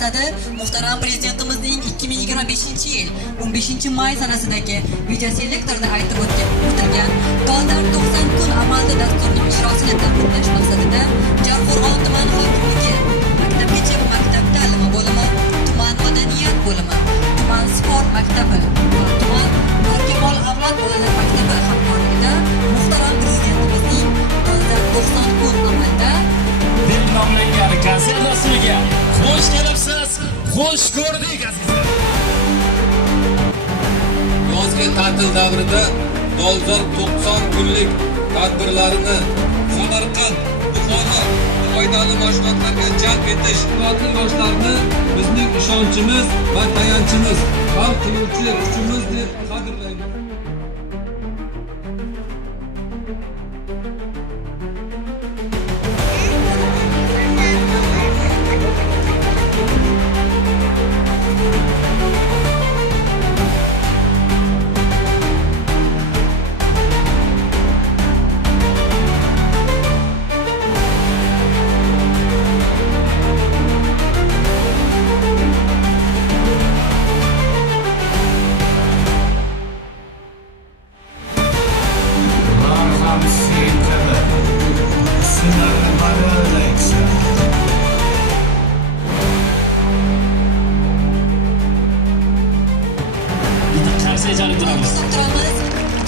maqsadi muhtaram prezidentimizning 2025-yil 15-may sanasidagi videoselektorda aytib o'tilgan dollar 90 kun amalda dasturining ijrosini ta'minlash maqsadida Jarqo'rg'on tuman hokimligi maktabgacha maktab ta'limi bo'limi, tuman madaniyat bo'limi, tuman sport maktabi va tuman tarkibol avlod bolalar maktabi hamkorligida muhtaram prezidentimizning dollar 90 kun amalda deb nomlangan konsert dasturiga xush kelibsiz, xush ko'rdik azizlar. Yozgi ta'til davrida dolzarb 90 kunlik tadbirlarini Samarqand, Buxoro, foydali mashg'ulotlarga jalb etish yoshlarni bizning ishonchimiz va tayanchimiz, hal qiluvchi kuchimiz deb qadrlaymiz.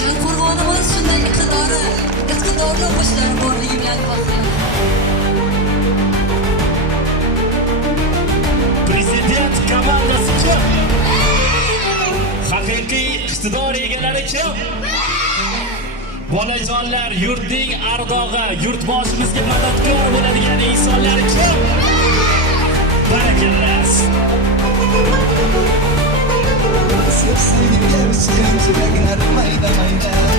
Jarqo'rg'onimiz shunday iqtidorli o'quvchilar borligi bilan faxrlanadi. Prezident komandasi kim? Haqiqiy iqtidor egalari kim? Bolajonlar, yurtning ardog'i, yurtboshimizga madadkor bo'ladigan insonlar kim? Barakallah. Sevseydim gerçekten çilekler mayda mayda